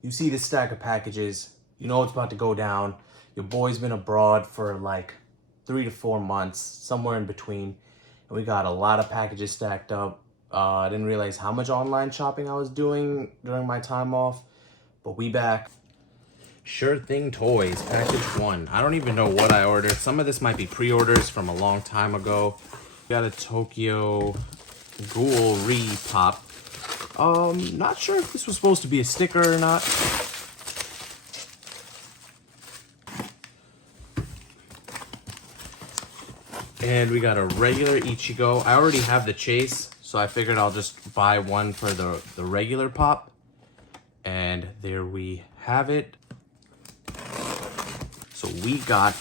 You see this stack of packages, you know it's about to go down. Your boy's been abroad for like 3 to 4 months, somewhere in between. And we got a lot of packages stacked up. I didn't realize how much online shopping I was doing during my time off, but we back. Sure Thing Toys, package 1. I don't even know what I ordered. Some of this might be pre-orders from a long time ago. We got a Tokyo Ghoul Re-Pop. Not sure if this was supposed to be a sticker or not. And we got a regular Ichigo. I already have the chase, so I figured I'll just buy one for the regular pop. And there we have it. So we got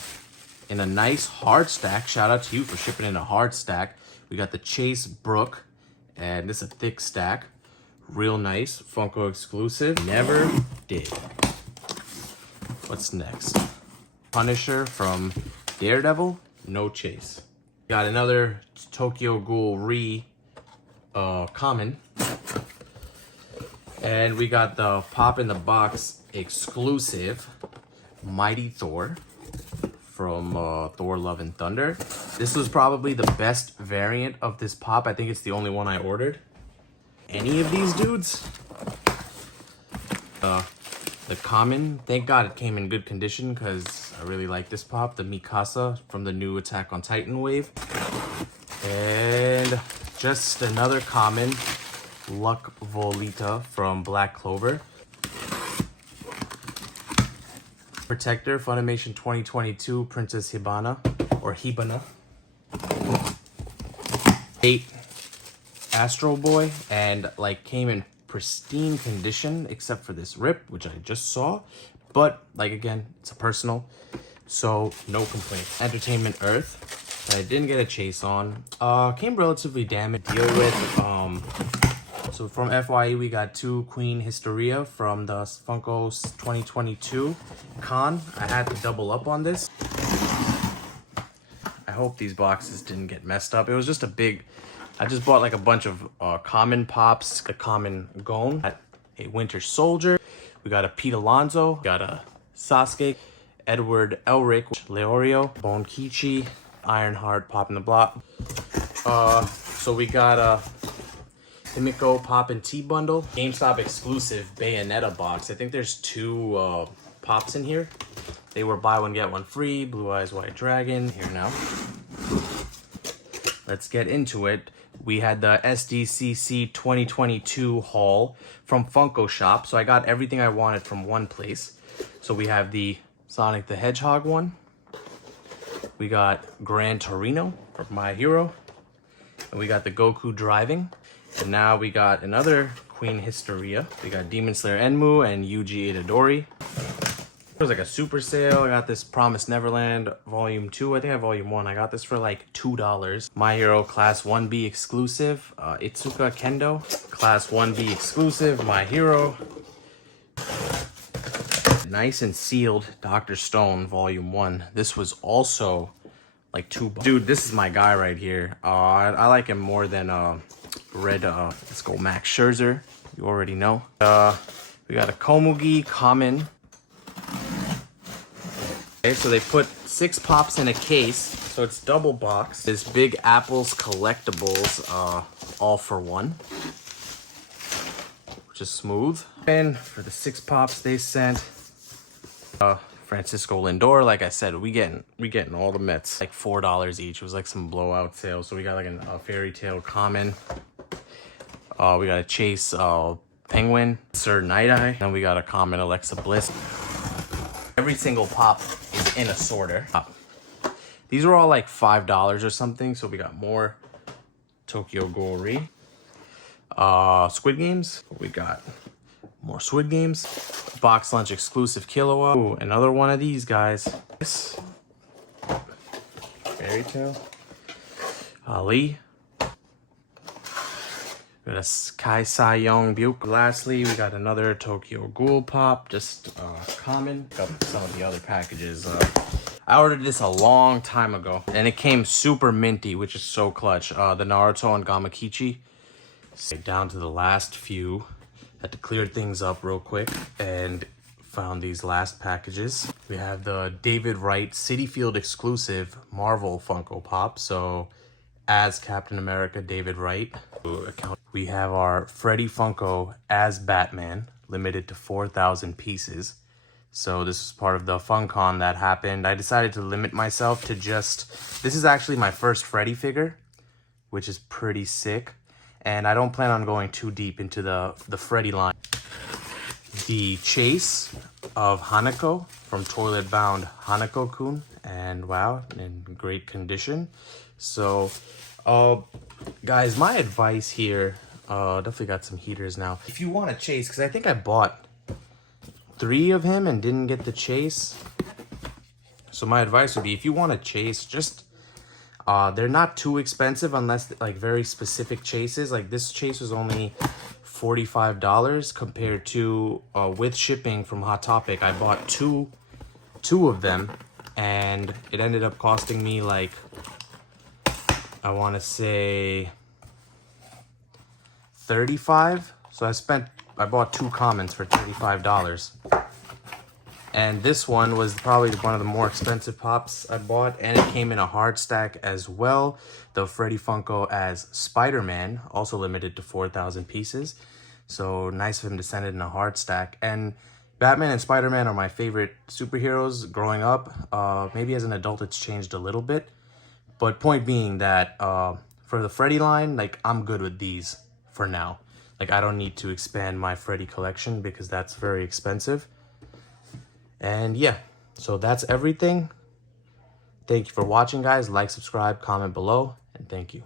in a nice hard stack. Shout out to you for shipping in a hard stack. We got the Chase Brook, and this is a thick stack. Real nice, Funko exclusive. Never did. What's next? Punisher from Daredevil, no chase. Got another Tokyo Ghoul Re common. And we got the Pop in the Box exclusive Mighty Thor from Thor Love and Thunder. This was probably the best variant of this pop. I think it's the only one I ordered. Any of these dudes? The common, thank God it came in good condition because I really like this pop. The Mikasa from the new Attack on Titan wave. And just another common, Luck Volita from Black Clover. Protector, Funimation 2022, Princess Hibana, or Hibana. 8 Astro Boy, and like came in pristine condition except for this rip, which I just saw. But like again, it's a personal, so no complaints. Entertainment Earth, that I didn't get a chase on. Came relatively damaged to deal with. So from FYE, we got 2 Queen Hysteria from the Funko 2022 con. I had to double up on this. I hope these boxes didn't get messed up. It was just a big, I just bought like a bunch of common pops, a common Gon, a Winter Soldier. We got a Pete Alonso, got a Sasuke, Edward Elric, Leorio, Bonkichi, Ironheart, Pop in the Block. So we got a Himiko Pop and Tea bundle, GameStop exclusive Bayonetta box. I think there's 2 pops in here. They were buy one get one free. Blue Eyes White Dragon. Here now. Let's get into it. We had the SDCC 2022 haul from Funko Shop. So I got everything I wanted from one place. So we have the Sonic the Hedgehog one. We got Gran Torino from My Hero. And we got the Goku driving. And now we got another Queen Hysteria. We got Demon Slayer Enmu and Yuji Itadori. It was like a super sale. I got this Promised Neverland Volume 2. I think I have Volume 1. I got this for like $2. My Hero Class 1B exclusive. Itsuka Kendo. Class 1B exclusive. My Hero. Nice and sealed Dr. Stone Volume 1. This was also like $2. Dude, this is my guy right here. I like him more than Red. Let's go Max Scherzer. You already know. We got a Komugi common. Okay, so they put 6 pops in a case, so it's double box. This Big Apples collectibles, all for one, which is smooth. And for the 6 pops they sent, Francisco Lindor. Like I said, we getting all the Mets, like $4 each. It was like some blowout sale. So we got like a Fairy Tale common. We got a Chase Penguin, Sir Night Eye. Then we got a common Alexa Bliss. Every single pop is in a sorter. These were all like $5 or something. So we got more Tokyo Ghoul Re. Squid Games. We got more Squid Games. Box Lunch exclusive Killua. Ooh, another one of these guys. This Fairy Tale. Ali. We got a Kai Sai Young Buke. Lastly, we got another Tokyo Ghoul Pop, just common. Got some of the other packages. I ordered this a long time ago, and it came super minty, which is so clutch. The Naruto and Gamakichi. Down to the last few. Had to clear things up real quick and found these last packages. We have the David Wright City Field exclusive Marvel Funko Pop. So as Captain America, David Wright. We have our Freddy Funko as Batman, limited to 4,000 pieces. So this is part of the FunCon that happened. I decided to limit myself to just, this is actually my first Freddy figure, which is pretty sick. And I don't plan on going too deep into the Freddy line. The chase of Hanako from Toilet Bound Hanako-kun, and wow, in great condition. So guys, my advice here, definitely got some heaters now. If you want to chase, because I think I bought 3 of him and didn't get the chase. So my advice would be, if you want to chase, just they're not too expensive unless like very specific chases. Like this chase was only $45 compared to with shipping from Hot Topic. I bought two of them and it ended up costing me like, I want to say 35. So I bought 2 commons for $35. And this one was probably one of the more expensive pops I bought, and it came in a hard stack as well. The Freddy Funko as Spider-Man, also limited to 4,000 pieces. So nice of him to send it in a hard stack. And Batman and Spider-Man are my favorite superheroes growing up. Maybe as an adult it's changed a little bit. But point being that for the Freddy line, like I'm good with these for now. Like I don't need to expand my Freddy collection because that's very expensive. And yeah, so that's everything. Thank you for watching, guys. Like, subscribe, comment below, and thank you.